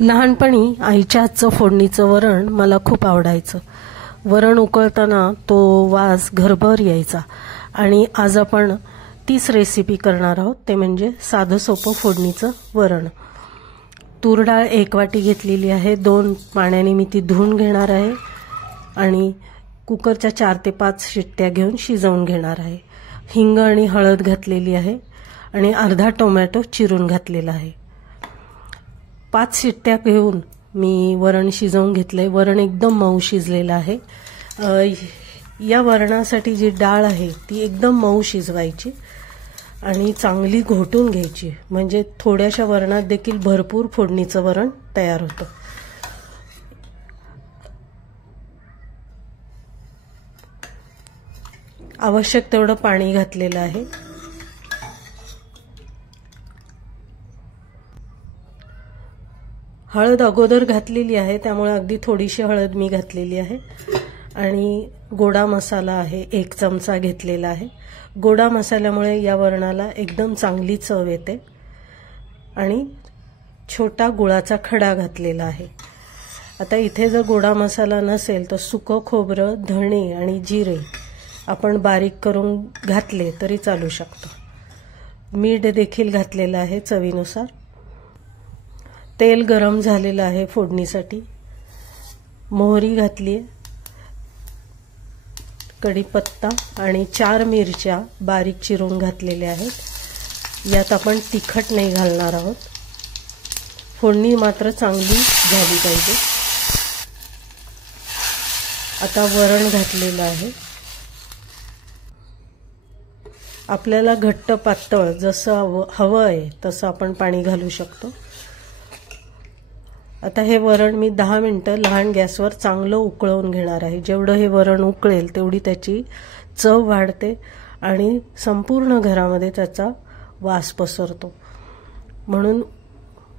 लहानपणी आईच्या हातचं फोडणीचं वरण मला खूप आवडायचं। वरण उकळताना तो वास घरभर यायचा आणि आज आपण तीच रेसिपी करणार आहोत, ते म्हणजे साधं सोपं फोडणीचं वरण। तूर डाळ 1 वाटी घेतलेली आहे, 2 पाण्याने मी ती धुवून घेणार आहे आणि कुकरच्या 4 ते 5 शिट्ट्या घेऊन शिजवून घेणार आहे। हिंग आणि हळद घातलेली आहे आणि अर्धा टोमॅटो चिरून घातलेला आहे। 5 शिट्ट्या घेऊन मी वरण शिजवून घेतले। वरण एकदम मऊ शिजलेलं आहे। या वरणासाठी जी डाळ आहे ती एकदम मऊ शिजवायची आणि चांगली घोटून घ्यायची, म्हणजे थोड्याशा वरणात देखील भरपूर फोडणीचं वरण तयार होतं। आवश्यक तेवढं पाणी घातलेलं आहे। हळद अगोदर घातलेली आहे, त्यामुळे अगदी थोडीशी हळद मी घातलेली आहे आणि गोडा मसाला आहे 1 चमचा घेतलेला आहे। गोडा मसाल्यामुळे या वरणाला एकदम चांगली चव येते आणि छोटा गुळाचा खडा घातलेला आहे। आता इथे जर गोडा मसाला नसेल तर सुकं खोबरं, धणे आणि जिरे आपण बारीक करून घातले तरी चालू शकतं। मीठ देखील घातलेलं आहे चवीनुसार। तेल गरम झालेलं आहे फोडणीसाठी। मोहरी घातली, कढीपत्ता आणि 4 मिरच्या बारीक चिरून घातलेल्या आहेत। यात आपण तिखट नाही घालणार आहोत। फोडणी मात्र चांगली झाली पाहिजे। आता वरण घातलेलं आहे। आपल्याला घट्ट पातळ जसं हवं आहे तसं आपण पाणी घालू शकतो। आता हे वरण मी 10 मिनिटं लहान गॅसवर चांगलं उकळवून घेणार आहे। जेवढं हे वरण उकळेल तेवढी त्याची चव वाढते आणि संपूर्ण घरामध्ये त्याचा वास पसरतो, म्हणून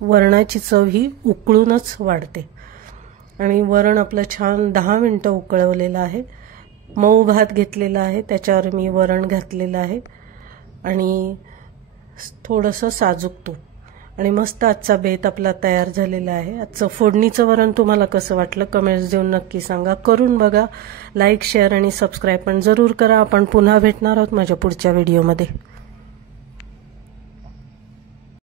वरणाची चव ही उकळूनच वाढते। आणि वरण आपलं छान 10 मिनिटं उकळवलेलं आहे। मऊ भात घेतलेला आहे, त्याच्यावर मी वरण घातलेलं आहे आणि थोडंसं साजूक तूप आणि मस्त आजचा बेत आपला तयार झालेला आहे। आजचं फोडणीचं वरण तुम्हाला कसं वाटलं कमेंट्स देऊन नक्की सांगा। करून बघा, लाईक, शेअर आणि सबस्क्राईब पण जरूर करा। आपण पुन्हा भेटणार आहोत माझ्या पुढच्या व्हिडिओमध्ये।